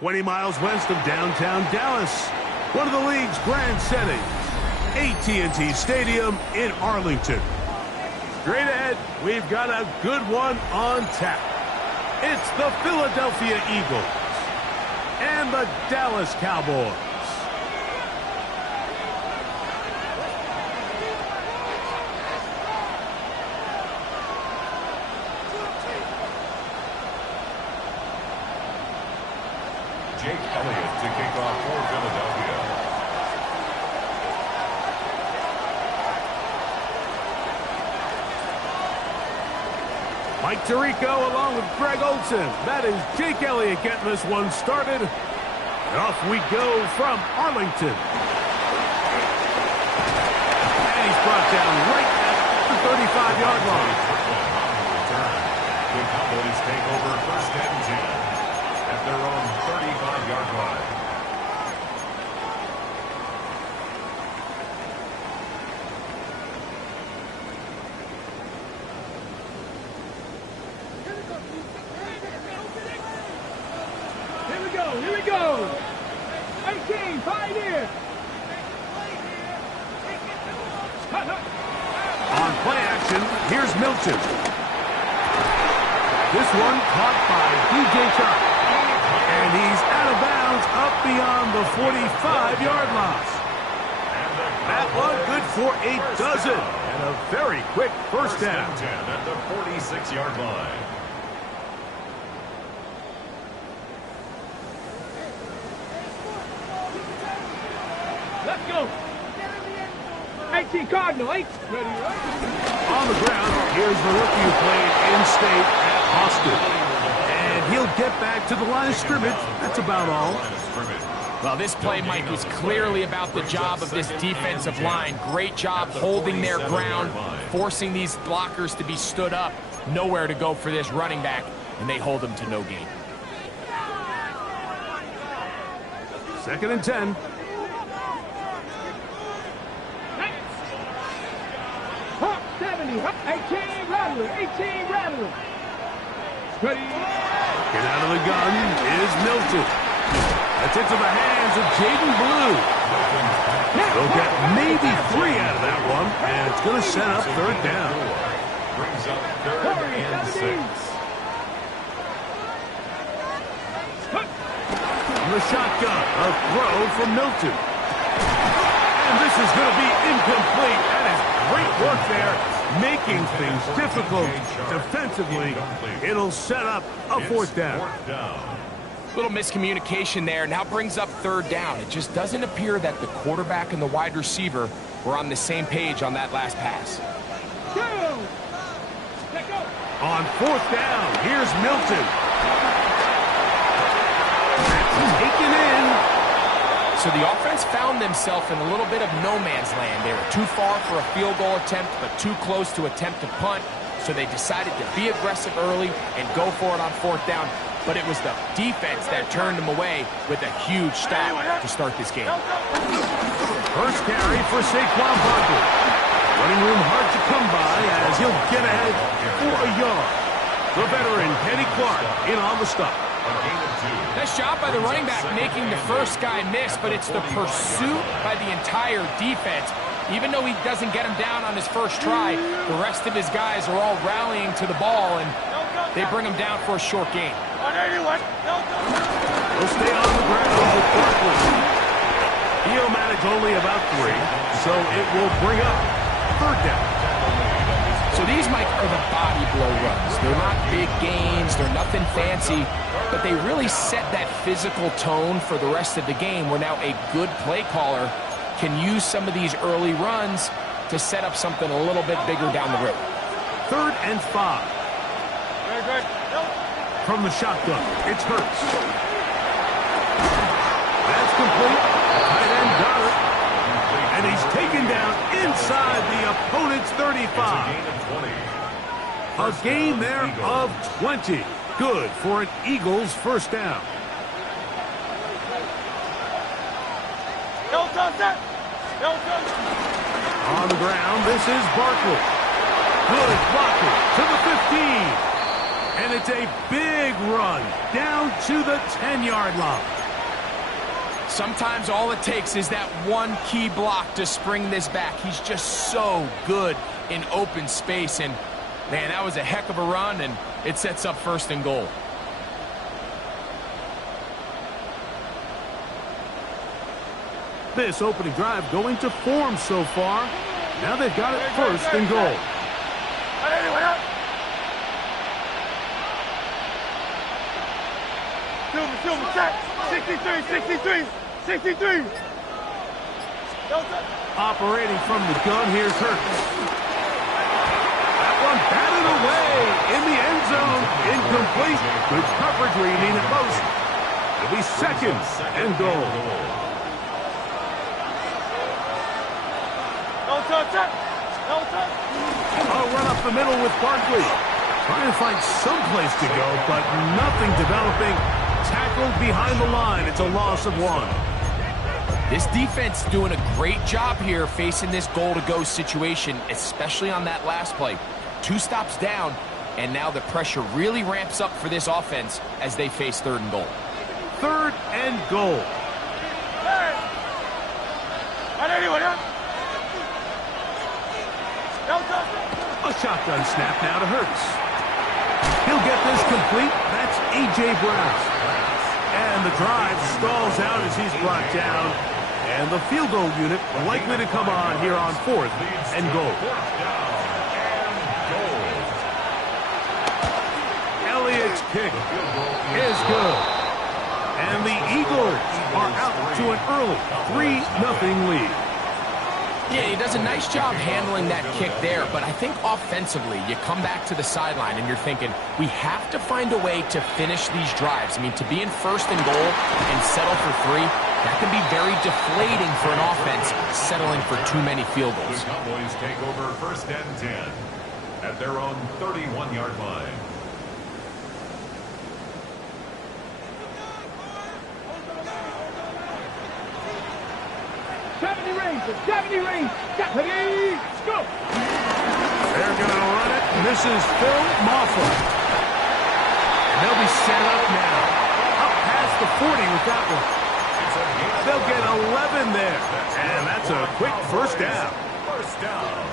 20 miles west of downtown Dallas, one of the league's grand settings, AT&T Stadium in Arlington. Straight ahead, we've got a good one on tap. It's the Philadelphia Eagles and the Dallas Cowboys. Jake Elliott to kick off for Philadelphia. Mike Tirico along with Greg Olsen. That is Jake Elliott getting this one started. And off we go from Arlington. And he's brought down right at the 35-yard line. The Cowboys take over first and 10. At their own 35-yard line. Here we go. 18, Pioneer. On play action, here's Milton. This one caught by DJ Chark. And he's out of bounds up beyond the 45-yard line. That one good for a dozen. And a very quick first down. First and 10 at the 46-yard line. Let's go. 18 Cardinal, 8. Ready, right? On the ground, here's the rookie who played in-state at Austin. And he'll get back to the line of scrimmage. That's about all. Well, this play, Mike, was clearly about the job of this defensive line. Great job holding their ground, forcing these blockers to be stood up. Nowhere to go for this running back, and they hold him to no gain. 2nd and 10. Hop, 70, 18 Rattler, 18 Rattler. Ready. Get out of the gun is Milton. That's into the hands of Jaden Blue. They'll get maybe 3 out of that one, and it's going to set up 3rd down. Brings up 3rd and 6. From the shotgun, a throw from Milton. And this is going to be incomplete. That is great work there, making things difficult defensively. It'll set up a 4th down. Little miscommunication there. Now brings up 3rd down. It just doesn't appear that the quarterback and the wide receiver were on the same page on that last pass. On 4th down, here's Milton. That's taken in. So the offense found themselves in a little bit of no man's land. They were too far for a field goal attempt, but too close to attempt to punt. So they decided to be aggressive early and go for it on 4th down. But it was the defense that turned them away with a huge stop to start this game. First carry for Saquon Barkley. Running room hard to come by as he'll get ahead for a yard. The veteran, Kenny Clark, in on the stop. Nice job by the running back making the first guy miss, but it's the pursuit by the entire defense. Even though he doesn't get him down on his first try, the rest of his guys are all rallying to the ball, and they bring him down for a short gain. He'll stay on the ground with Barkley. He'll manage only about 3, so it will bring up 3rd down. So these, Mike, are the body blow runs. They're not big gains, they're nothing fancy, but they really set that physical tone for the rest of the game where now a good play caller can use some of these early runs to set up something a little bit bigger down the road. 3rd and 5. From the shotgun, it's Hurts. That's complete. Tight end got it. And he's taken down inside the opponent's 35. A gain there of 20. Good for an Eagles first down. On the ground, this is Barkley. Good blocking to the 15. And it's a big run down to the 10-yard line. Sometimes all it takes is that one key block to spring this back. He's just so good in open space. And, man, that was a heck of a run, and it sets up 1st and goal. This opening drive going to form so far. Now they've got it 1st and goal. Check. 63. Operating from the gun, here's Hurts. That one batted away in the end zone. Incomplete. Good coverage where you need it most. It'll be 2nd and goal. A run up the middle with Barkley. Trying to find some place to go, but nothing developing. Tackled behind the line. It's a loss of 1. This defense doing a great job here facing this goal-to-go situation, especially on that last play. 2 stops down, and now the pressure really ramps up for this offense as they face 3rd and goal. 3rd and goal. A shotgun snap now to Hurts. He'll get this complete. That's A.J. Brown. And the drive stalls out as he's brought down. And the field goal unit likely to come on here on 4th and goal. Elliott's kick is good. And the Eagles are out to an early 3-0 lead. Yeah, he does a nice job handling that kick there, but I think offensively, you come back to the sideline and you're thinking, we have to find a way to finish these drives. I mean, to be in 1st and goal and settle for 3, that can be very deflating for an offense settling for too many field goals. The Cowboys take over 1st and 10 at their own 31-yard line. Let's go. They're going to run it. And this is Phil Maffa. And they'll be set up now. Up past the 40 with that one. They'll get 11 there. And that's a quick 1st down.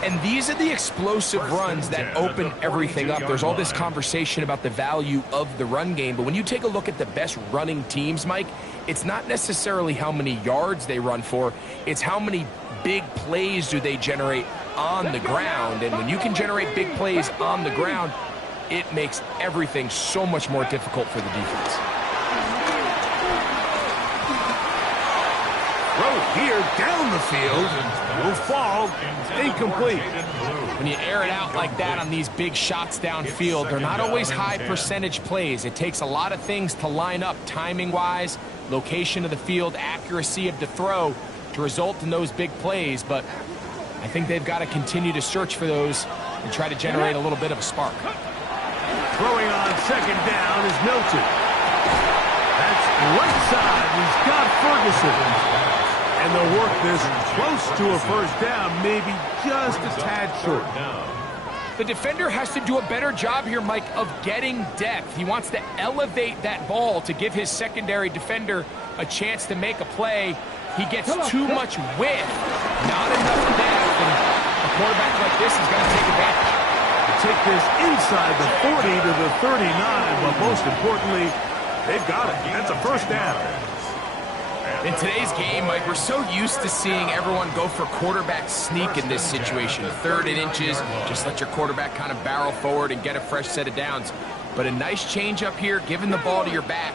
And these are the explosive runs that open everything up. There's all this conversation about the value of the run game, but when you take a look at the best running teams, Mike, it's not necessarily how many yards they run for, it's how many big plays do they generate on the ground. And when you can generate big plays on the ground, it makes everything so much more difficult for the defense. Throw here down the field will fall incomplete. When you air it out like that on these big shots downfield, they're not always high percentage plays. It takes a lot of things to line up timing-wise, location of the field, accuracy of the throw to result in those big plays. But I think they've got to continue to search for those and try to generate a little bit of a spark. Throwing on 2nd down is Milton. That's right side. He's got Ferguson. And they'll work this close to a 1st down, maybe just a tad short. The defender has to do a better job here, Mike, of getting depth. He wants to elevate that ball to give his secondary defender a chance to make a play. He gets too much width, not enough depth, and a quarterback like this is going to take advantage. Take this inside the 40 to the 39, but most importantly, they've got it. That's a 1st down. In today's game, Mike, we're so used to seeing everyone go for quarterback sneak in this situation. 3rd and inches, just let your quarterback kind of barrel forward and get a fresh set of downs. But a nice change up here, giving the ball to your back.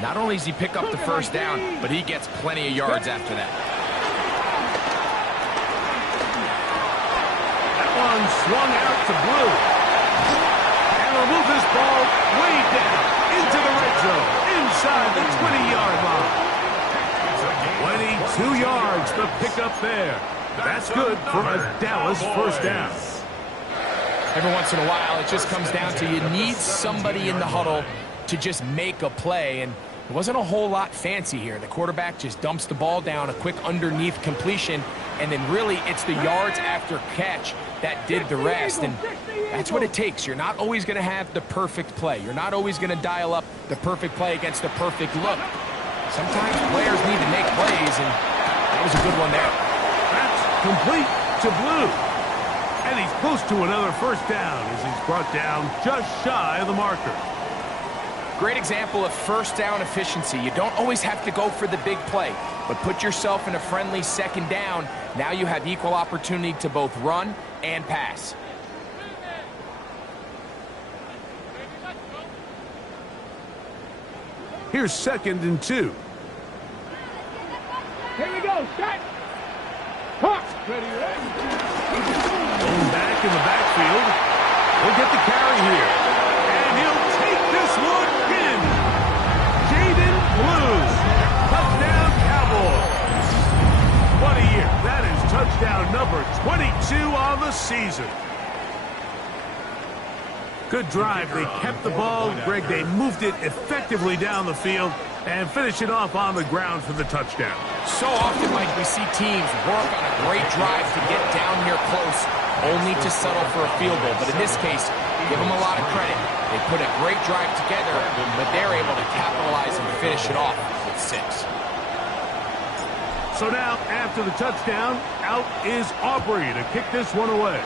Not only does he pick up the 1st down, but he gets plenty of yards after that. That one swung out to Blue. And they'll move this ball way down into the red zone, inside the 20-yard line. 22 yards to pick up there. That's good for a Dallas 1st down. Every once in a while, it just comes down to you need somebody in the huddle to just make a play. And It wasn't a whole lot fancy here. The quarterback just dumps the ball down, a quick underneath completion, and then really it's the yards after catch that did the rest. And that's what it takes. You're not always going to have the perfect play. You're not always going to dial up the perfect play against the perfect look. Sometimes players need to make plays, and that was a good one there. That's complete to Blue. And he's close to another first down as he's brought down just shy of the marker. Great example of first down efficiency. You don't always have to go for the big play, but put yourself in a friendly second down. Now you have equal opportunity to both run and pass. Here's 2nd and 2. Here we go. Start. Hawk. Ready, ready. Going back in the backfield. He'll get the carry here. And he'll take this one in. Jaden Blues. Touchdown Cowboys. What a year. That is touchdown number 22 on the season. Good drive. They kept the ball. Greg, they moved it effectively down the field and finish it off on the ground for the touchdown. So often, Mike, we see teams work on a great drive to get down here close, only to settle for a field goal. But in this case, give them a lot of credit. They put a great drive together, but they're able to capitalize and finish it off with 6. So now, after the touchdown, out is Aubrey to kick this one away.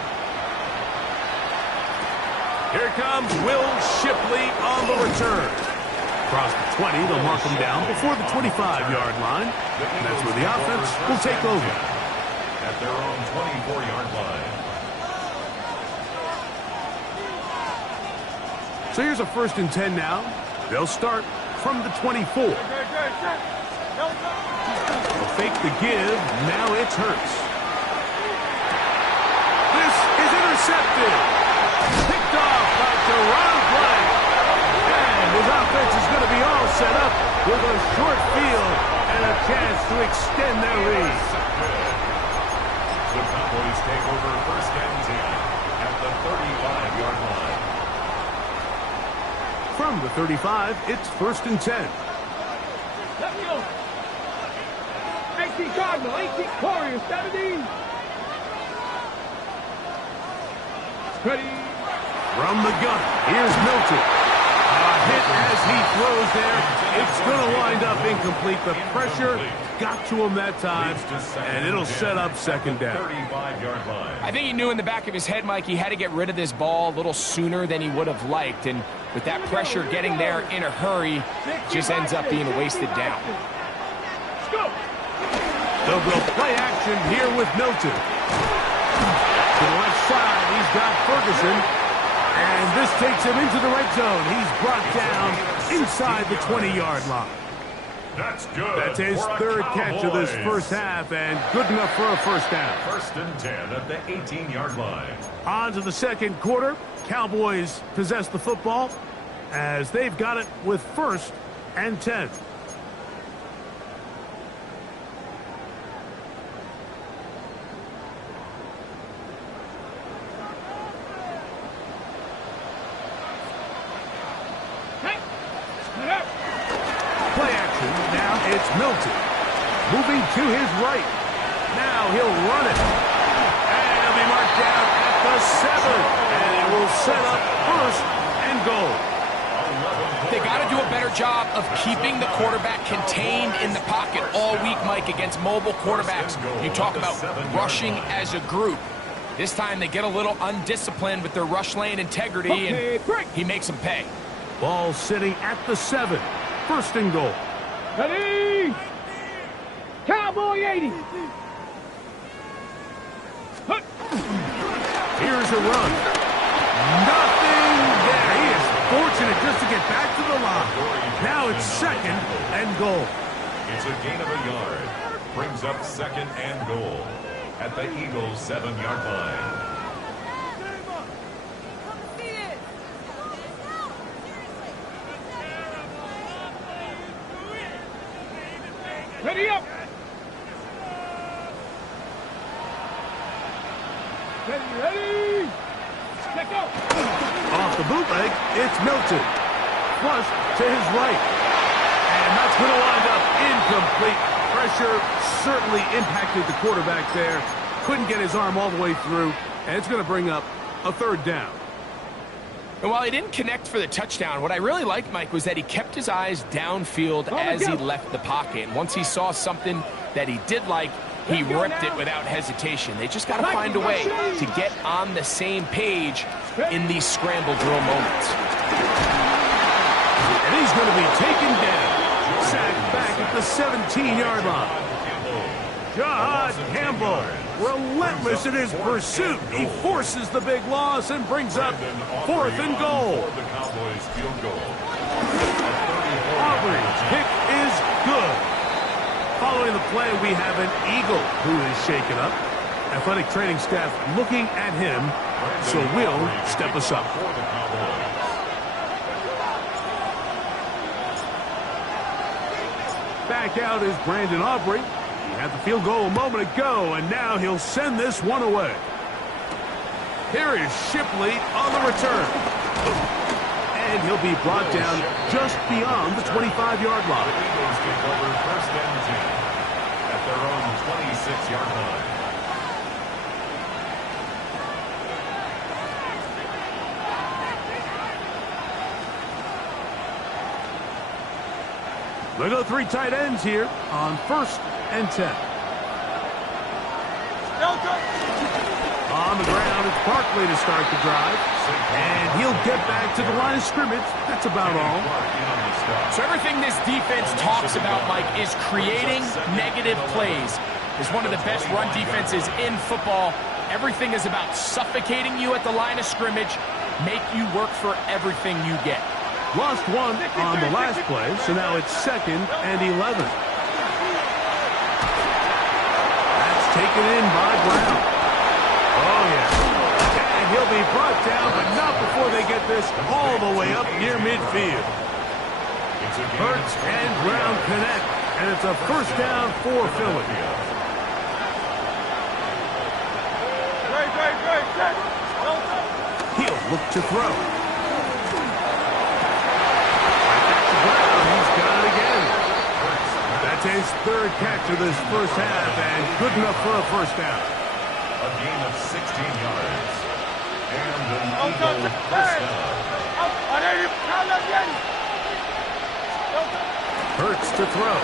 Here comes Will Shipley on the return. Across the 20, they'll mark him down before the 25-yard line. And that's where the offense will take over. At their own 24-yard line. So here's a 1st and 10 now. They'll start from the 24. They'll fake the give. Now it's Hurts. This is intercepted. Picked off by Deron Blank. And his offense is going to be all set up with a short field and a chance to extend their lead. The Cowboys take over 1st and 10 at the 35-yard line. From the 35, it's 1st and 10. Let me go. 18 Cardinal, 18 Warriors, 17. Ready. From the gun, here's Milton. A hit as he throws there. It's going to wind up incomplete. The pressure got to him that time, and it'll set up 2nd down. 35-yard line. I think he knew in the back of his head, Mike, he had to get rid of this ball a little sooner than he would have liked. And with that pressure getting there in a hurry, just ends up being a wasted down. Let's go. They'll go play action here with Milton. To the left side, he's got Ferguson. And this takes him into the red zone. He's brought down inside the 20-yard line. That's good. That's his 3rd catch of this first half, and good enough for a 1st down. 1st and 10 at the 18-yard line. On to the 2nd quarter. Cowboys possess the football as they've got it with 1st and 10. Play action. Now it's Milton. Moving to his right. Now he'll run it. And he'll be marked down at the 7. And it will set up 1st and goal. They got to do a better job of keeping the quarterback contained in the pocket all week, Mike, against mobile quarterbacks. You talk about rushing as a group. This time they get a little undisciplined with their rush lane integrity, and he makes them pay. Ball sitting at the 7. 1st and goal. Ready. Cowboy 80. Here's a run. Nothing there. He is fortunate just to get back to the line. Now it's 2nd and goal. It's a gain of a yard. Brings up 2nd and goal at the Eagles' 7-yard line. Ready up. Ready. Let go. Off the bootleg, it's Milton. Flushed to his right. And going to wind up incomplete. Pressure certainly impacted the quarterback there. Couldn't get his arm all the way through, and it's going to bring up a third down. And while he didn't connect for the touchdown, what I really liked, Mike, was that he kept his eyes downfield as he left the pocket. And once he saw something that he did like, he ripped it without hesitation. They just got to find a way to get on the same page in these scramble drill moments. And he's going to be taken down. Sacked back at the 17-yard line. Jahad Campbell, relentless in his pursuit. He forces the big loss and brings up 4th and goal. Auburn's kick is good. Following the play, we have an Eagle who is shaken up. Athletic training staff looking at him, so will step us up. Back out is Brandon Aubrey. He had the field goal a moment ago, and now he'll send this one away. Here is Shipley on the return. And he'll be brought down just beyond the 25-yard line. The Eagles take over 1st and 10 at their own 26-yard line. They go 3 tight ends here on 1st and 10. On the ground, it's Barkley to start the drive. And he'll get back to the line of scrimmage. That's about all. So everything this defense talks about, Mike, is creating negative plays. It's one of the best run defenses in football. Everything is about suffocating you at the line of scrimmage, make you work for everything you get. Lost one on the last play, so now it's 2nd and 11. That's taken in by Brown. Oh, yeah. And he'll be brought down, but not before they get this all the way up near midfield. Hurts and Brown connect, and it's a 1st down for Philly. He'll look to throw. That's his 3rd catch of this first half, and good enough for a 1st down. A gain of 16 yards. And an Eagle 1st down. Hurts to throw.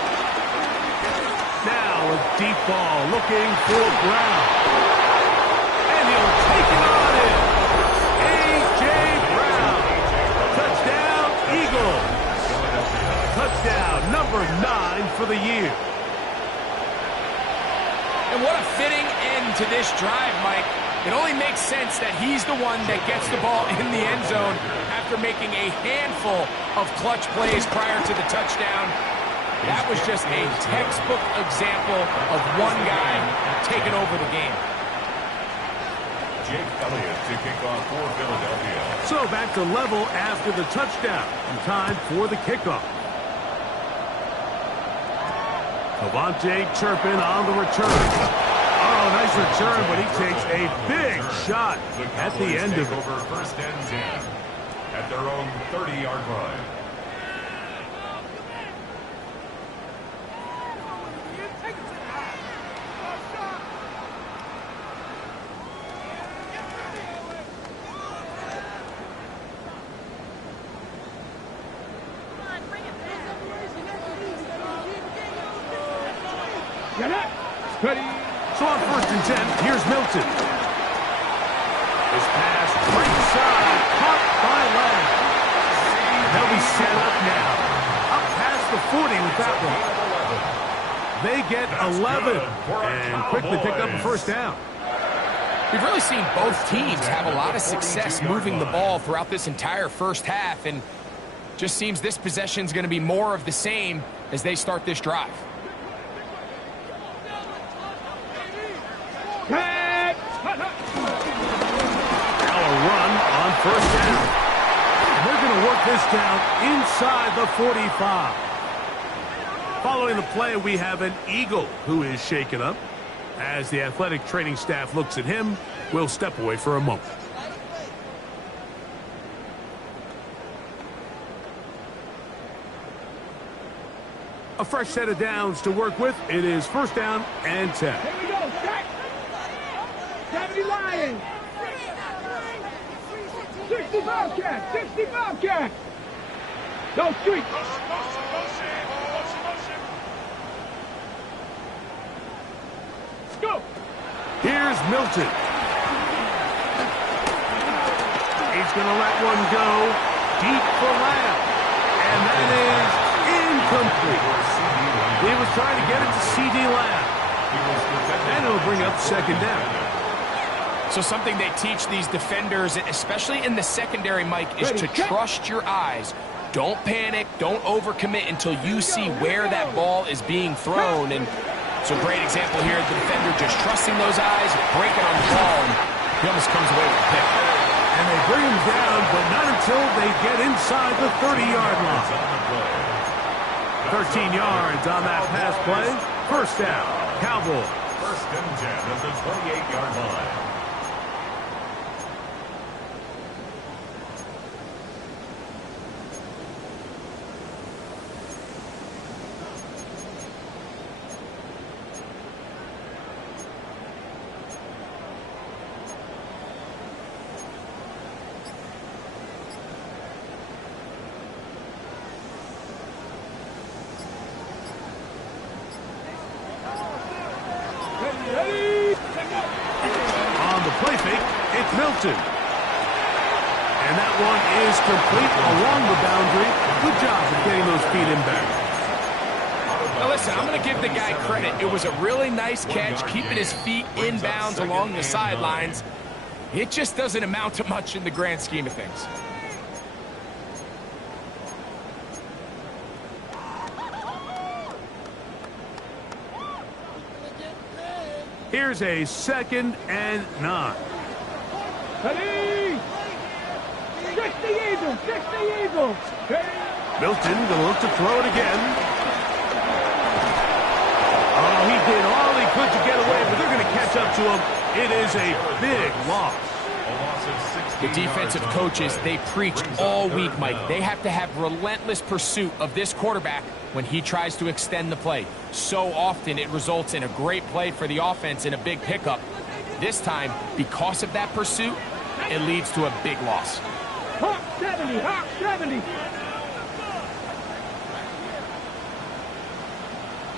Now a deep ball looking for Brown. And he'll take it on in. A.J. Brown. Touchdown, Eagle. Touchdown, number 9 for the year. And what a fitting end to this drive, Mike. It only makes sense that he's the one that gets the ball in the end zone after making a handful of clutch plays prior to the touchdown. That was just a textbook example of one guy taking over the game. Jake Elliott to kick off for Philadelphia. So back to level after the touchdown, and time for the kickoff. Avante Turpin on the return. Oh, nice return, but he takes a big shot at the end of it. Over 1st and 10 at their own 30-yard line. So on 1st and 10, here's Milton. This pass right side, caught by Lamb. They'll be set up now. Up past the 40 with that one. They get 11 and quickly pick up a 1st down. We've really seen both teams have a lot of success moving the ball throughout this entire first half, and just seems this possession is going to be more of the same as they start this drive. On 1st down. And they're going to work this down inside the 45. Following the play, we have an Eagle who is shaken up. As the athletic training staff looks at him, we'll step away for a moment. A fresh set of downs to work with. It is first down and 10. Here we go. Check. 70 Lions. 60 Bobcats. 60 Bobcats. No street. Go. Here's Milton. He's going to let one go deep for Lamb. And that is incomplete. He was trying to get it to C.D. Lamb. And it'll bring up second down. So something they teach these defenders, especially in the secondary, Mike, is to trust your eyes. Don't panic. Don't overcommit until you see where that ball is being thrown. And so great example here. The defender just trusting those eyes, breaking on the ball, and he almost comes away with a pick. And they bring him down, but not until they get inside the 30-yard line. 13 yards on that pass play. First down, Cowboys. First and 10 at the 28-yard line. On the play fake, it's Milton. And that one is complete along the boundary. Good job of getting those feet in back. Now listen, I'm going to give the guy credit. It was a really nice catch, keeping his feet in bounds along the sidelines. It just doesn't amount to much in the grand scheme of things. Here's a second and 9. Ready. 60 Eagles. 60 Eagles. Milton going to look to throw it again. Oh, he did all he could to get away, but they're going to catch up to him. It is a big loss. The defensive coaches, they preach all week, Mike. They have to have relentless pursuit of this quarterback when he tries to extend the play. So often it results in a great play for the offense and a big pickup. This time, because of that pursuit, it leads to a big loss. Hawk 70. Hawk 70.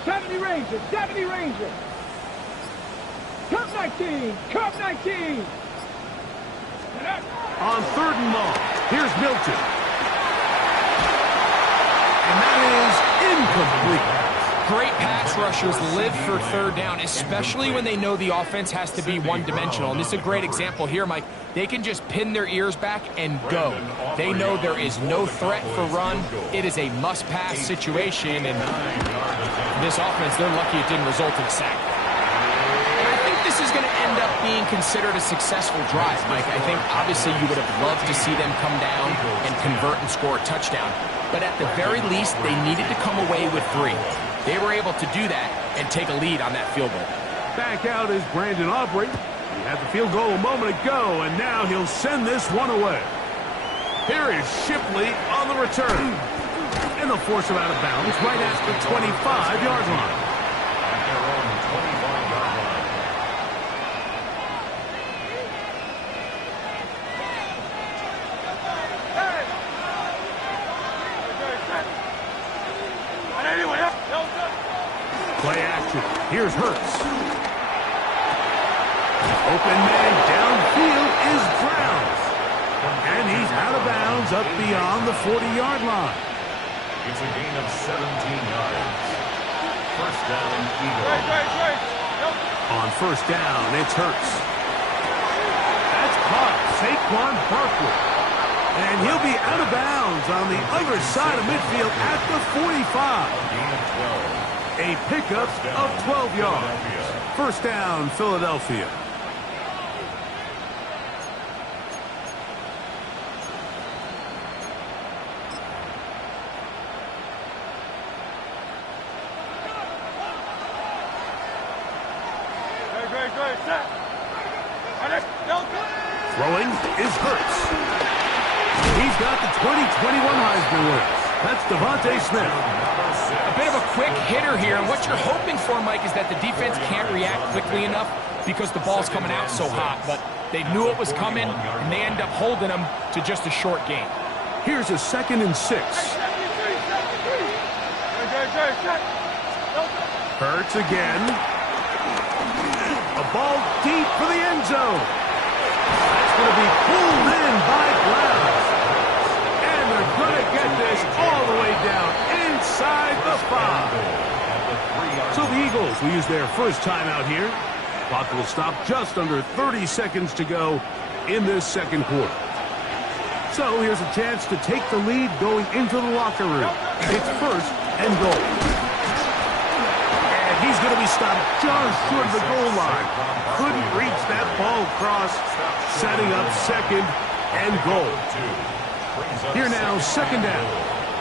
70 Rangers. 70 Rangers. Cup 19. Cup 19. On third and long, here's Milton. And that is incomplete. Great pass rushers live for third down, especially when they know the offense has to be one-dimensional. And this is a great example here, Mike. They can just pin their ears back and go. They know there is no threat for run. It is a must-pass situation, and this offense, they're lucky it didn't result in a sack. And I think this is going to end up being considered a successful drive, Mike. I think, obviously, you would have loved to see them come down and convert and score a touchdown. But at the very least, they needed to come away with 3. They were able to do that and take a lead on that field goal. Back out is Brandon Aubrey. He had the field goal a moment ago, and now he'll send this one away. Here is Shipley on the return. And they'll force him out of bounds right at the 25-yard line. At their own 25-yard line. Play action. Here's Hurts. Open man downfield is Brown. And he's out of bounds up beyond the 40-yard line. It's a gain of 17 yards. First down, Eagles. On first down, it's Hurts. That's caught. Saquon Barkley. And he'll be out of bounds on the other side of midfield at the 45. Gain of 12. A pickup of 12 yards. First down, Philadelphia. Throwing is Hurts. He's got the 2021 Heisman winner. That's Devontae Smith. A bit of a quick hitter here, and what you're hoping for, Mike, is that the defense can't react quickly enough because the ball's coming out so hot, but they knew it was coming, and they end up holding them to just a short gain. Here's a 2nd and 6. Hurts again. A ball deep for the end zone. That's going to be pulled in by Brown. And they're going to get this all the way down inside the 5. So the Eagles will use their first timeout here. Clock will stop just under 30 seconds to go in this second quarter. So here's a chance to take the lead going into the locker room. It's 1st and goal. And he's going to be stopped just short of the goal line. Couldn't reach that ball across, setting up 2nd and goal. Here now, 2nd down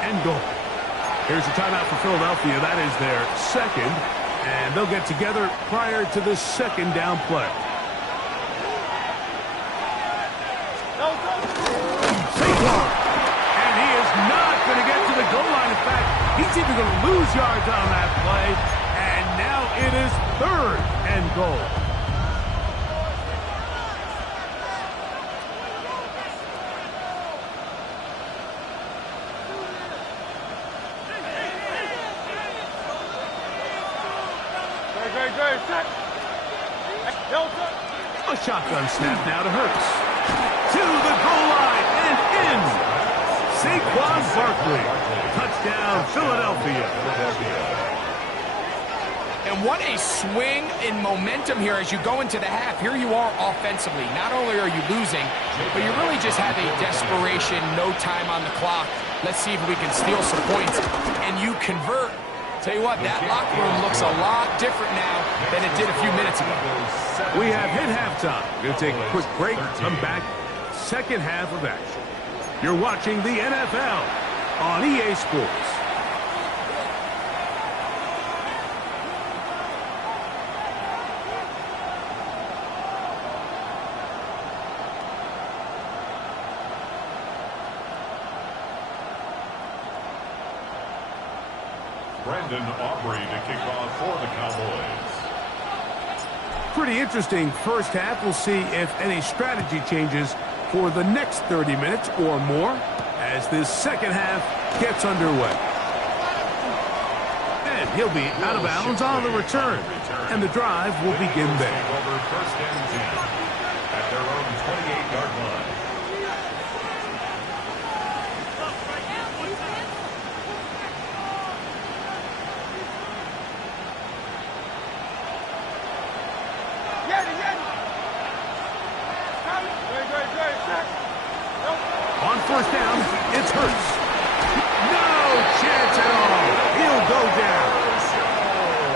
and goal. Here's a timeout for Philadelphia. That is their 2nd. And they'll get together prior to the 2nd down play. Saquon. And he is not going to get to the goal line. In fact, he's even going to lose yards on that play. And now it is 3rd and goal. A shotgun snap now to Hurts. To the goal line and in. Saquon Barkley. Touchdown, Philadelphia. And what a swing in momentum here as you go into the half. Here you are offensively. Not only are you losing, but you really just have a desperation, no time on the clock. Let's see if we can steal some points. And you convert. Tell you what, that locker room looks a lot different now than it did a few minutes ago. We have hit halftime. We're going to take a quick break, come back, second half of action. You're watching the NFL on EA Sports. Brandon Aubrey to kick off for the Cowboys. Pretty interesting first half. We'll see if any strategy changes for the next 30 minutes or more as this second half gets underway. And he'll be out of bounds on the return. And the drive will begin there. Over 1st and 10 at their own 28-yard line. On 1st down, it's Hurts. No chance at all. He'll go down.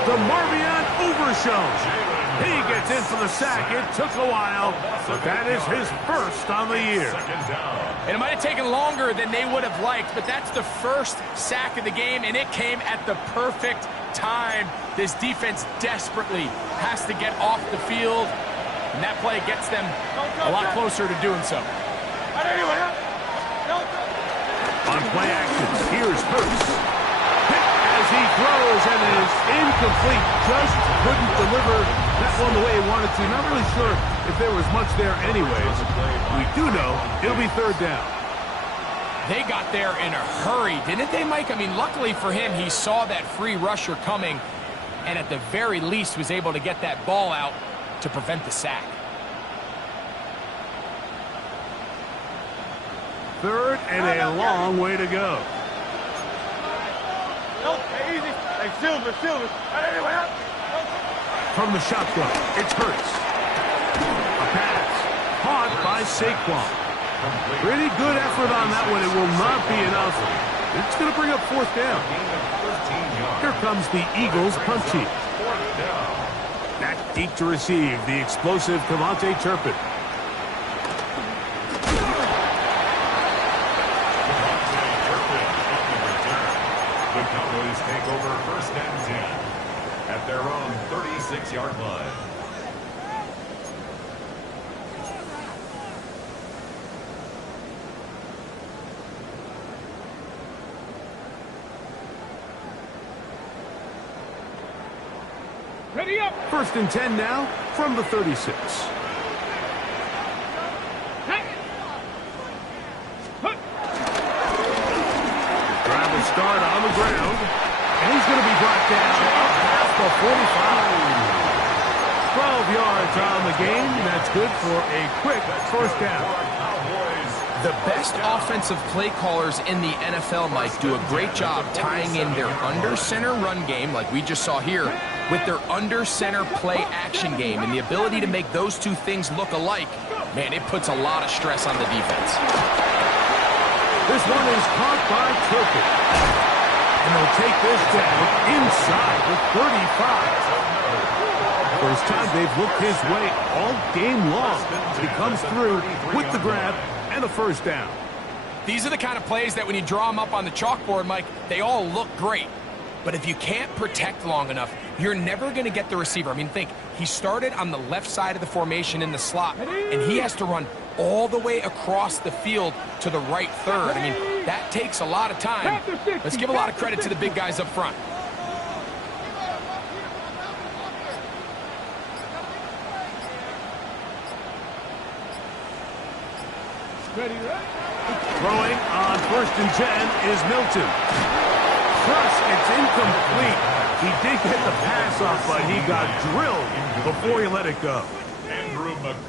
The Marvion overshown. He gets in for the sack. It took a while, but that is his 1st on the year. And it might have taken longer than they would have liked, but that's the 1st sack of the game, and it came at the perfect time. This defense desperately has to get off the field, and that play gets them a lot closer to doing so. On play action, here's Hurts. Hit as he throws and is incomplete. Just couldn't deliver that one the way he wanted to. Not really sure if there was much there anyways. We do know it'll be 3rd down. They got there in a hurry, didn't they, Mike? I mean, luckily for him, he saw that free rusher coming and at the very least was able to get that ball out to prevent the sack. 3rd and a long way to go. From the shotgun, it's Hurts. A pass caught by Saquon. Pretty good effort on that one. It will not be enough. It's going to bring up 4th down. Here comes the Eagles punt team. Back deep to receive the explosive Cavante Turpin. The Cowboys take over 1st and 10 at their own 36-yard line. Ready up. 1st and 10 now from the 36. Drive will start on the ground, and he's going to be brought down past the 45. 12 yards on the game. That's good for a quick 1st down. The best offensive play callers in the NFL, Mike, do a great job tying in their under-center run game, like we just saw here, with their under-center play action game. And the ability to make those two things look alike, man, it puts a lot of stress on the defense. This one is caught by Turpin. And they'll take this down inside the 35. First time they've looked his way all game long. He comes through with the grab and a 1st down. These are the kind of plays that when you draw them up on the chalkboard, Mike, they all look great. But if you can't protect long enough, you're never going to get the receiver. I mean, think, he started on the left side of the formation in the slot, and he has to run all the way across the field to the right third. I mean, that takes a lot of time. Let's give a lot of credit to the big guys up front. Ready, right? Throwing on 1st and 10 is Milton. First, it's incomplete. He did get the pass off, but he got drilled before he let it go.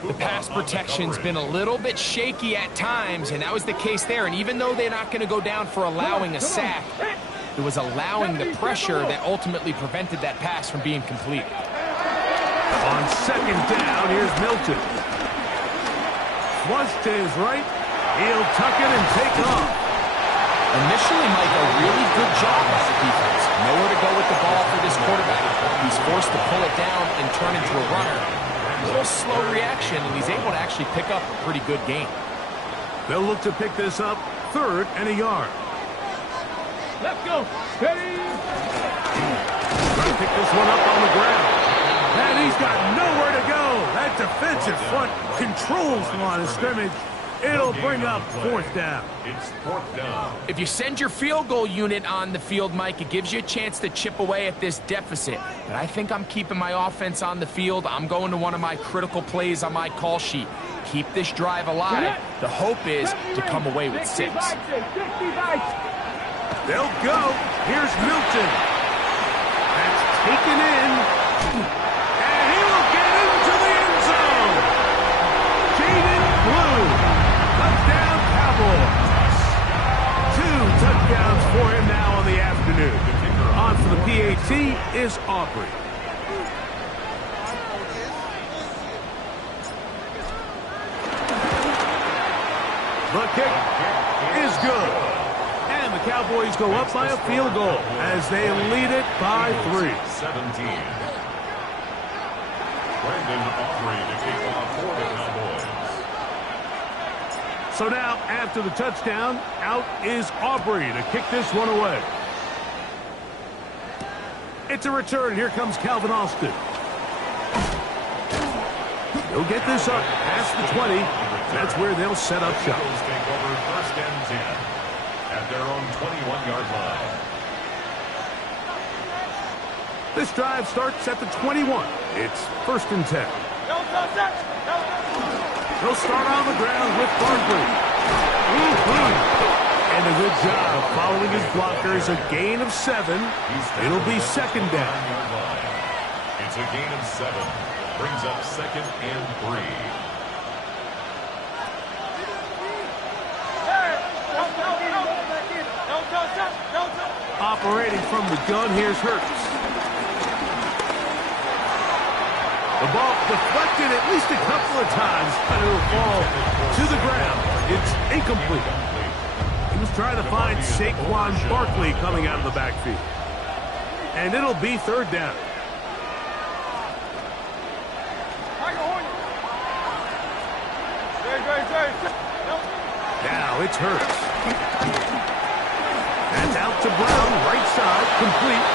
The pass protection's been a little bit shaky at times, and that was the case there. And even though they're not going to go down for allowing a sack, it was allowing the pressure that ultimately prevented that pass from being complete. On 2nd down, here's Milton. Flush to his right. He'll tuck it and take off. Initially, Mike, a really good job by the defense. Nowhere to go with the ball for this quarterback. He's forced to pull it down and turn into a runner. A little slow reaction, and he's able to actually pick up a pretty good gain. They'll look to pick this up 3rd and a yard. Let's go. Steady. Trying to pick this one up on the ground. And he's got nowhere to go. That defensive front controls the line of scrimmage. It'll bring up 4th down. It's 4th down. If you send your field goal unit on the field, Mike, it gives you a chance to chip away at this deficit. But I think I'm keeping my offense on the field. I'm going to one of my critical plays on my call sheet. Keep this drive alive. The hope is to come away with 6. They'll go. Here's Milton. That's taken in. And he will get into the end zone. Jaden Blue. Touchdown Cowboys. 2 touchdowns for him now on the afternoon. On for the PAT is Aubrey. The kick is good. And the Cowboys go up by a field goal as they lead it by 3. 17. Brandon Aubrey to kick off for the Cowboys. So now, after the touchdown, out is Aubrey to kick this one away. It's a return. Here comes Calvin Austin. He'll get this up past the 20. That's where they'll set up shop. Eagles take over 1st and 10 at their own 21-yard line. This drive starts at the 21. It's 1st and 10. He'll start on the ground with Barkley. And a good job following his blockers. A gain of 7. It'll be 2nd down. It's a gain of 7. Brings up 2nd and 3. Operating from the gun, here's Hurts. The ball deflected at least a couple of times, but it'll fall to the ground. It's incomplete. He was trying to find Saquon Barkley coming out of the backfield. And it'll be 3rd down. Now it's Hurts. That's out to Brown, right side, complete.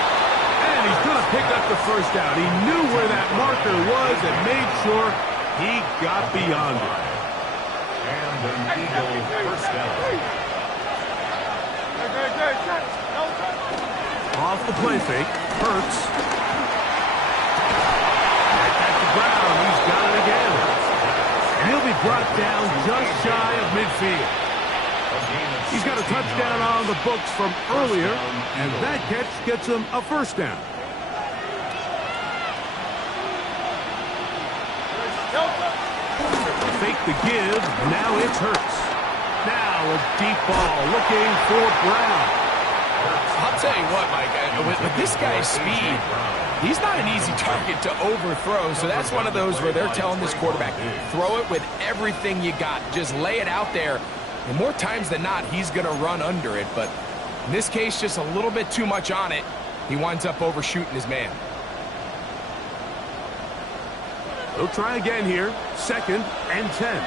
And he's going to pick up the 1st down. He knew where that marker was and made sure he got beyond it. And an Eagle 1st down. Off the play fake, Hurts. brought down just shy of midfield. He's got a touchdown on the books from earlier, and that catch gets him a first down. Fake the give, now it's Hurts. Now a deep ball looking for Brown. I'll tell you what, Mike, with this guy's speed, he's not an easy target to overthrow, so that's one of those where they're telling this quarterback, throw it with everything you got. Just lay it out there, and more times than not, he's going to run under it, but in this case, just a little bit too much on it. He winds up overshooting his man. He'll try again here, 2nd and 10.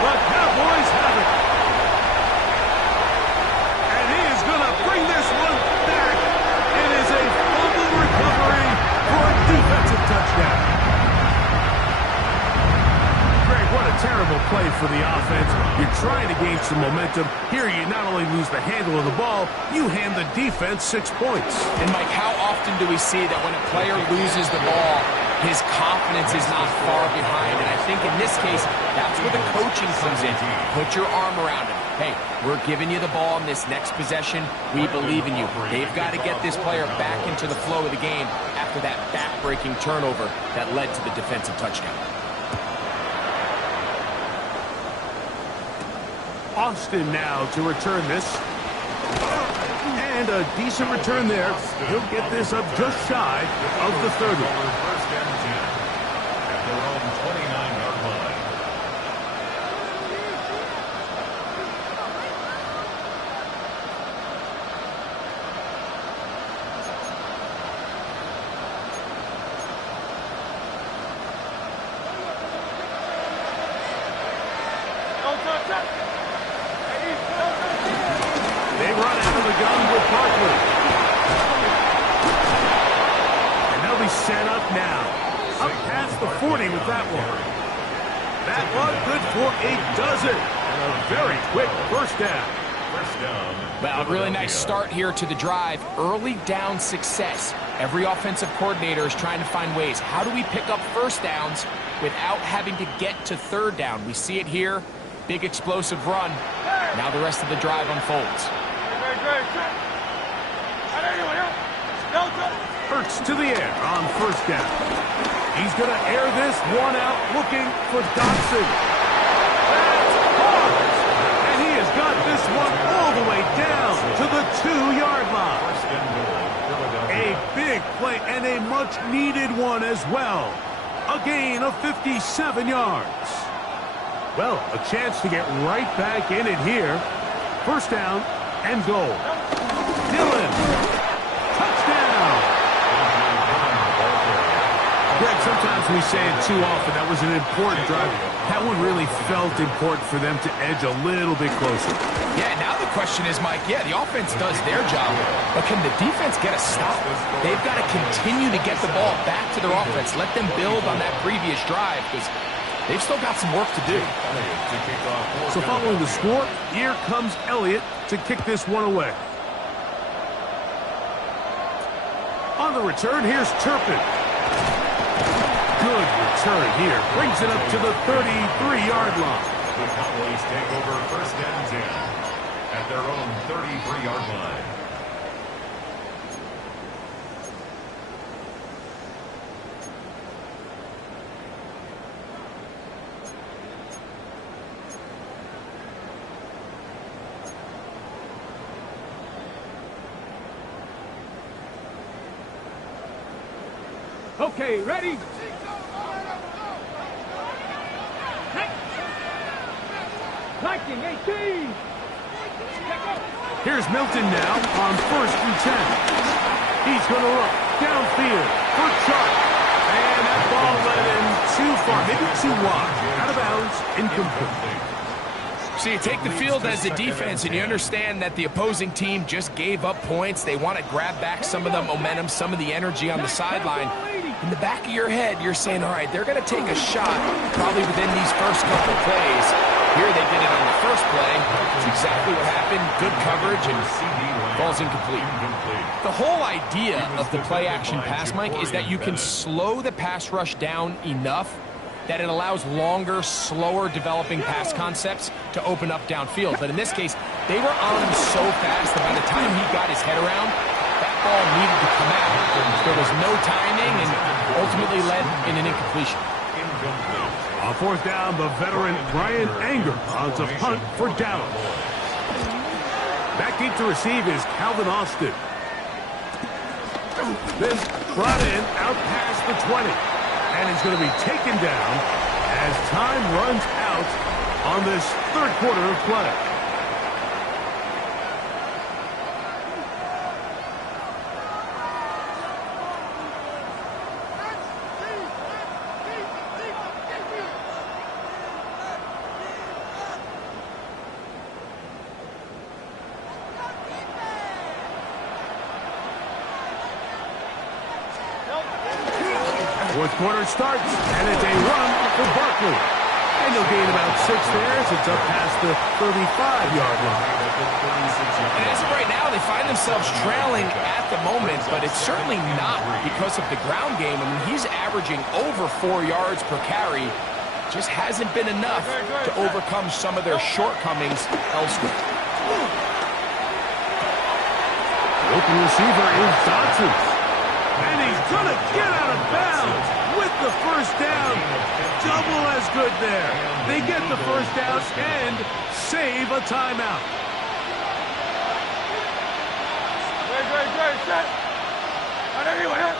The Cowboys have it. And he is going to bring this one back. It is a fumble recovery for a defensive touchdown. Greg, what a terrible play for the offense. You're trying to gain some momentum. Here you not only lose the handle of the ball, you hand the defense 6 points. And, Mike, how often do we see that when a player loses the ball, his confidence is not far behind? And I think in this case, that's where the coaching comes in. Put your arm around him. Hey, we're giving you the ball in this next possession. We believe in you. They've got to get this player back into the flow of the game after that back-breaking turnover that led to the defensive touchdown. Austin now to return this. And a decent return there. He'll get this up just shy of the 30. First and 10 at their own 29-yard line. They run out of the gun with Barkley. And they'll be set up now. Up past the 40 with that one. That one good for a dozen. And a very quick first down. First down. Well, a really nice start here to the drive. Early down success. Every offensive coordinator is trying to find ways. How do we pick up first downs without having to get to third down? We see it here. Big explosive run. Now the rest of the drive unfolds. Hurts to the air on first down. He's going to air this one out looking for Dotson. That's caught. And he has got this one all the way down to the 2-yard line. First and goal. Philadelphia. A big play and a much-needed one as well. A gain of 57 yards. Well, a chance to get right back in it here. First down and goal. Dillon. Touchdown. Greg, sometimes we say it too often. That was an important drive. That one really felt important for them to edge a little bit closer. Yeah, now the question is, Mike, yeah, the offense does their job, but can the defense get a stop? They've got to continue to get the ball back to their offense. Let them build on that previous drive because they've still got some work to do. So following the score, here comes Elliott to kick this one away. On the return, here's Turpin. Good return here. Brings it up to the 33-yard line. The Cowboys take over first and 10 at their own 33-yard line. Okay, ready? Liking 18. Here's Milton now on 1st and 10. He's going to look downfield for Chark. And that ball led him too far, maybe too wide. Out of bounds, incomplete. So you take the field as a defense and you understand that the opposing team just gave up points. They want to grab back some of the momentum, some of the energy on the sideline. In the back of your head, you're saying, all right, they're going to take a shot probably within these first couple plays. Here they did it on the first play. It's exactly what happened. Good coverage and falls incomplete. The whole idea of the play-action pass, Mike, is that you can slow the pass rush down enough that it allows longer, slower developing pass concepts to open up downfield. But in this case, they were on him so fast that by the time he got his head around, that ball needed to come out. There was no timing and ultimately led in an incompletion. On fourth down, the veteran Brian Anger on to punt for Dallas. Back deep to receive is Calvin Austin. This brought in out past the 20. And he's going to be taken down as time runs out on this third quarter of play. Fourth quarter starts, and it's a run for Barkley. And he'll gain about 6 there as it's up past the 35-yard line. And as of right now, they find themselves trailing at the moment, but it's certainly not because of the ground game. I mean, he's averaging over 4 yards per carry. Just hasn't been enough to overcome some of their shortcomings elsewhere. The open receiver is Dodson. And he's going to get out of bounds with the first down. Double as good there. They get the first down and save a timeout. Great, set. Anyway.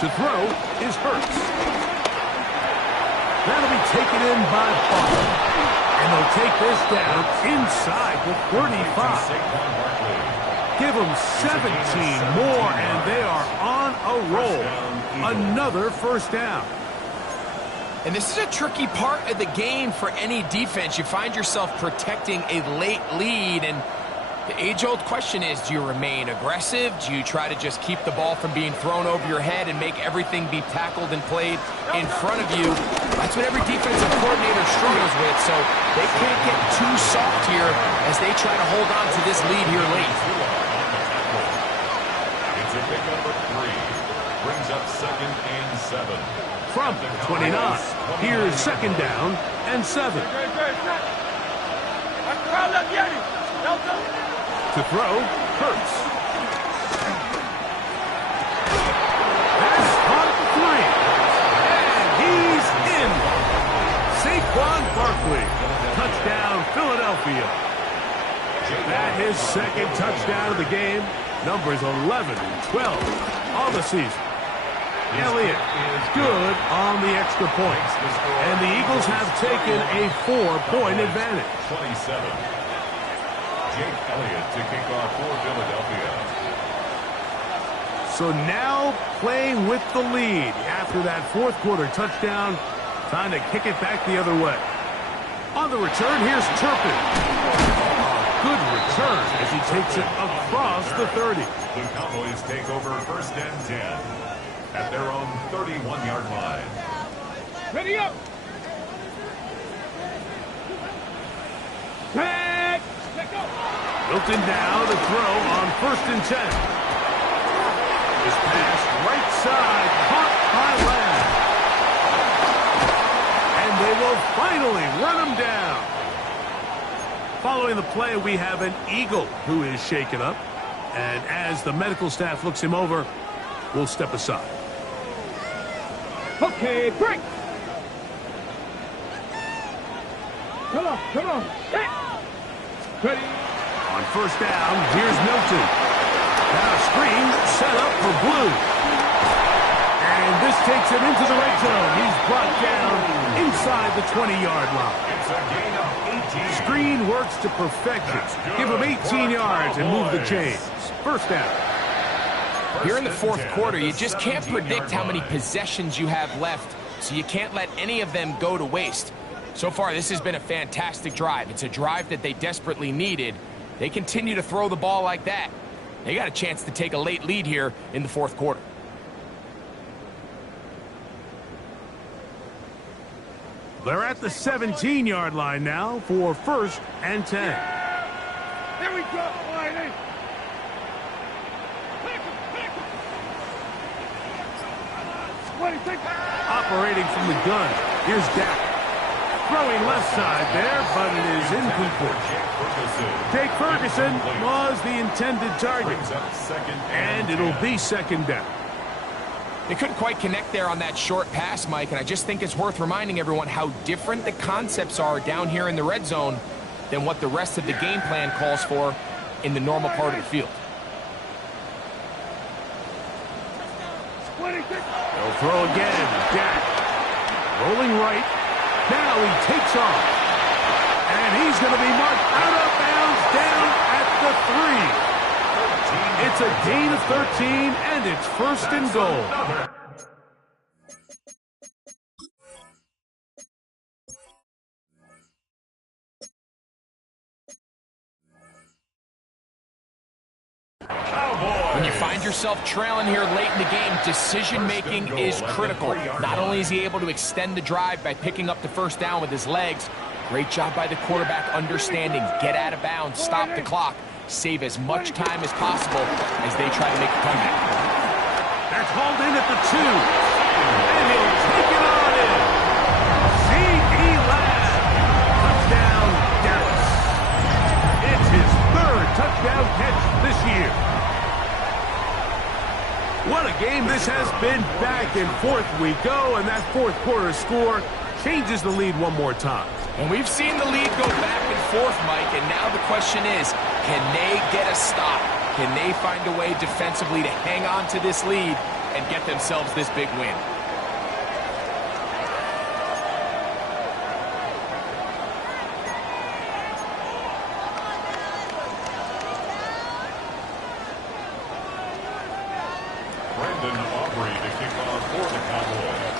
To throw is Hurts. That'll be taken in by Barkley. And they'll take this down inside the 35. Give them 17 more, and they are on a roll. Another first down. And this is a tricky part of the game for any defense. You find yourself protecting a late lead, and the age-old question is, do you remain aggressive? Do you try to just keep the ball from being thrown over your head and make everything be tackled and played in front of you? That's what every defensive coordinator struggles with, so they can't get too soft here as they try to hold on to this lead here late. It's a pickup of 3. Brings up 2nd and 7. From the 29, here's 2nd down and 7. To throw, Hurts. That's caught 3. And he's in. Saquon Barkley. Touchdown, Philadelphia. That his 2nd touchdown of the game. Numbers 11 and 12 on the season. Elliott is good on the extra point. And the Eagles have taken a 4-point advantage. 27. Jake Elliott to kick off for Philadelphia. So now playing with the lead after that 4th quarter touchdown. Time to kick it back the other way. On the return, here's Turpin. A good return as he takes it across the 30. The Cowboys take over 1st and 10 at their own 31-yard line. Ready up. Back. Let go. Hilton down to throw on 1st and 10. This pass right side, caught by Lamb. And they will finally run him down. Following the play, we have an Eagle who is shaken up. And as the medical staff looks him over, we'll step aside. Okay, break. Come on. Hit. Ready. On 1st down, here's Milton. Now a screen set up for Blue. And this takes him into the red zone. He's brought down inside the 20-yard line. It's a gain of 18. Screen works to perfection. Give him 18 yards and move the chains. 1st down. Here in the 4th quarter, you just can't predict how many possessions you have left, so you can't let any of them go to waste. So far, this has been a fantastic drive. It's a drive that they desperately needed, They continue to throw the ball like that. They got a chance to take a late lead here in the fourth quarter. They're at the 17-yard line now for 1st and 10. Here we go, Whitey. Operating from the gun. Here's Dak. Throwing left side there, but it is incomplete. Jake Ferguson was the intended target. And it'll be 2nd down. They couldn't quite connect there on that short pass, Mike, and I just think it's worth reminding everyone how different the concepts are down here in the red zone than what the rest of the game plan calls for in the normal part of the field. They'll throw again. Dak rolling right. Now he takes off. And he's going to be marked out of bounds down at the 3. It's a gain of 13, and it's 1st and goal. When you find yourself trailing here late in the game, decision-making is critical. Not only is he able to extend the drive by picking up the 1st down with his legs, great job by the quarterback understanding, get out of bounds, stop the clock, save as much time as possible as they try to make a comeback. That's hauled in at the 2. And he'll take it on in. C.D. Lamb. Touchdown, Dallas. It's his 3rd touchdown catch this year. What a game this has been. Back and forth we go, and that 4th quarter score changes the lead one more time. And we've seen the lead go back and forth, Mike, and now the question is, can they get a stop? Can they find a way defensively to hang on to this lead and get themselves this big win? To kick off for the Cowboys.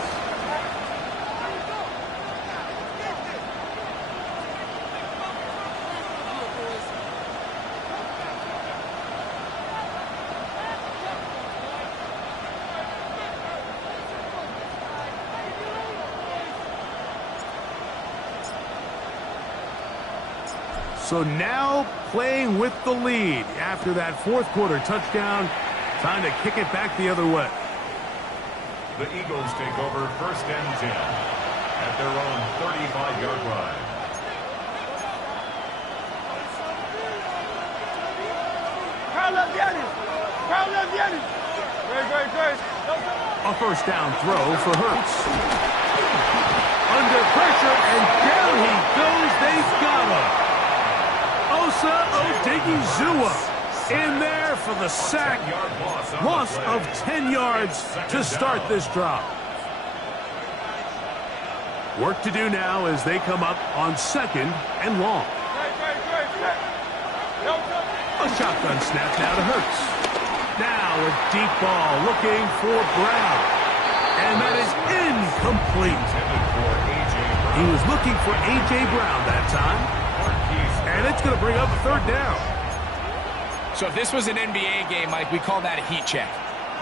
So now playing with the lead after that 4th quarter touchdown. Time to kick it back the other way. The Eagles take over 1st and 10 at their own 35-yard line. A 1st down throw for Hurts. Under pressure, and down he goes. They've got him. Osa Odigizua in there for the sack. Loss of 10 yards to start this drive. Work to do now as they come up on 2nd and long. A shotgun snap now to Hurts. Now a deep ball looking for Brown. And that is incomplete. He was looking for A.J. Brown that time. And it's going to bring up a 3rd down. So if this was an NBA game, Mike, we call that a heat check.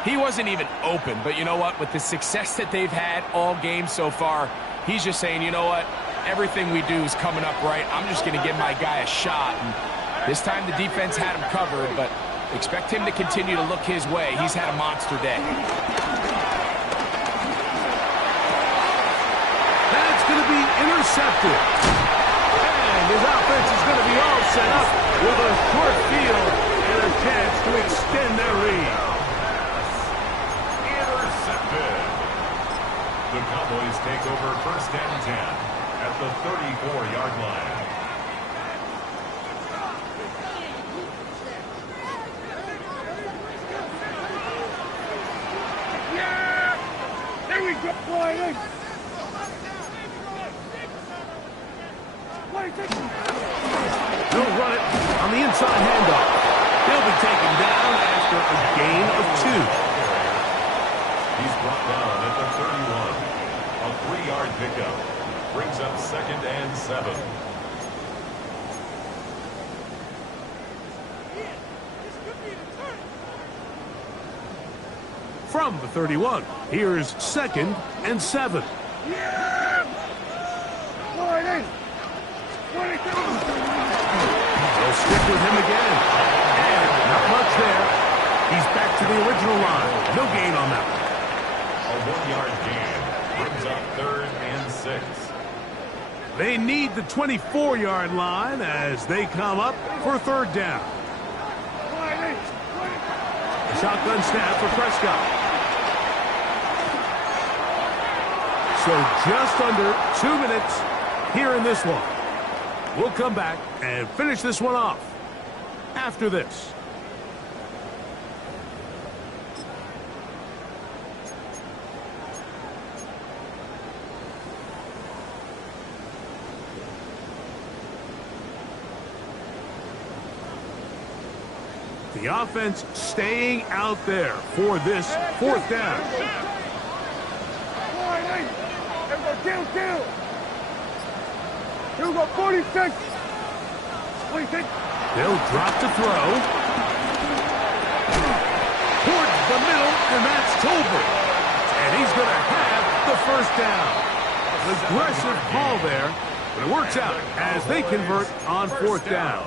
He wasn't even open, but you know what? With the success that they've had all game so far, he's just saying, you know what? Everything we do is coming up right. I'm just going to give my guy a shot. And this time the defense had him covered, but expect him to continue to look his way. He's had a monster day. That's going to be intercepted. And his offense is going to be all set up with a short field and a chance to extend their lead. Intercepted. The Cowboys take over 1st and 10 at the 34-yard line. Yeah! There we go, boy. They'll run it on the inside handoff. They'll be taken down after a gain of 2. He's brought down at the 31. A 3-yard pickup. Brings up 2nd and 7. from the 31. Here's 2nd and 7. They'll stick with him again. And not much there. He's back to the original line. No gain on that one. A 1-yard gain brings up 3rd and 6. They need the 24-yard line as they come up for 3rd down. A shotgun snap for Prescott. So just under 2 minutes here in this one. We'll come back and finish this one off after this. The offense staying out there for this 4th down. Here we go, 46. They'll drop to throw. Towards the middle, and that's Tolbert. And he's going to have the 1st down. An aggressive call there, but it works out as they convert on 4th down.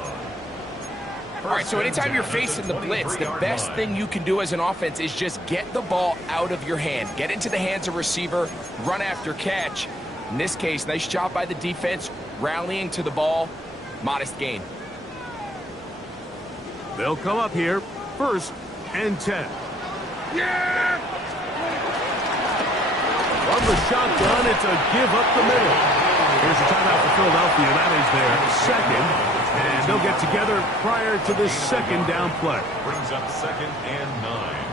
All right, so anytime you're facing the blitz, the best thing you can do as an offense is just get the ball out of your hand. Get into the hands of receiver, run after catch. In this case, nice job by the defense, rallying to the ball. Modest gain. They'll come up here, 1st and 10. From the shotgun, it's a give up the middle. Here's a timeout for Philadelphia. That is their 2nd. And they'll get together prior to this 2nd down play. Brings up 2nd and 9.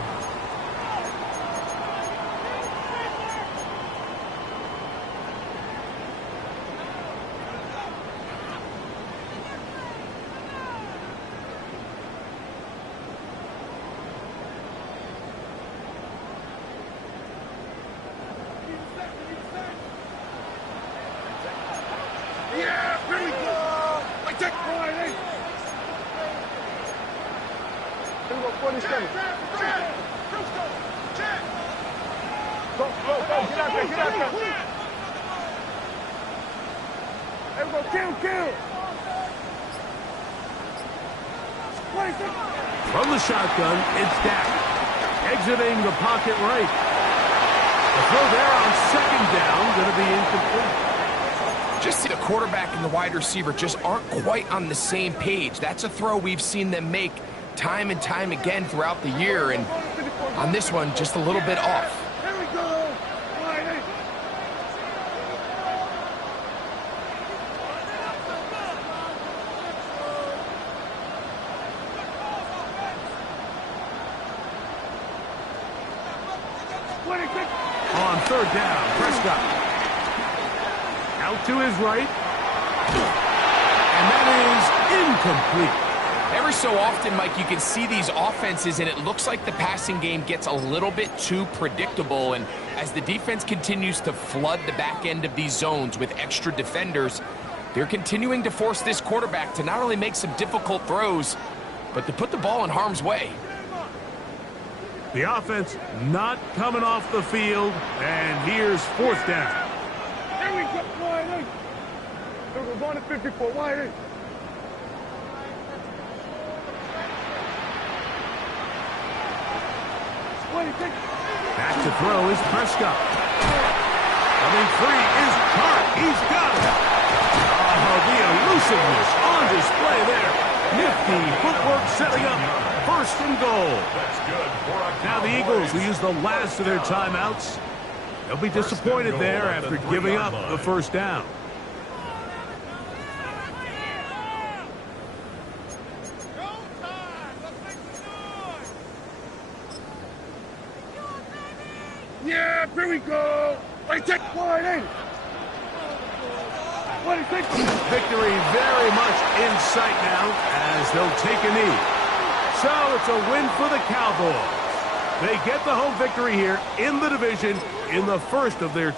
From the shotgun, it's Dak. Exiting the pocket right. The throw there on 2nd down, going to be incomplete. Just see the quarterback and the wide receiver just aren't quite on the same page. That's a throw we've seen them make time and time again throughout the year, and on this one, just a little bit off. Here we go. On 3rd down, Prescott. Out to his right. And that is incomplete. Every so often, Mike, you can see these offenses, and it looks like the passing game gets a little bit too predictable. And as the defense continues to flood the back end of these zones with extra defenders, they're continuing to force this quarterback to not only make some difficult throws, but to put the ball in harm's way. The offense not coming off the field, and here's 4th down. Here we go, wide in. We're going to 54, wide in. Back to throw is Prescott. Coming free is Hart. He's got it. Oh, the elusiveness on display there. Nifty footwork setting up 1st and goal. That's good for a Now the Eagles will use the last of their timeouts. They'll be disappointed there after giving up the 1st down. Yeah, here we go. Wait, take wide in. Victory very much in sight now as they'll take a knee. So it's a win for the Cowboys. They get the home victory here in the division in the 1st of their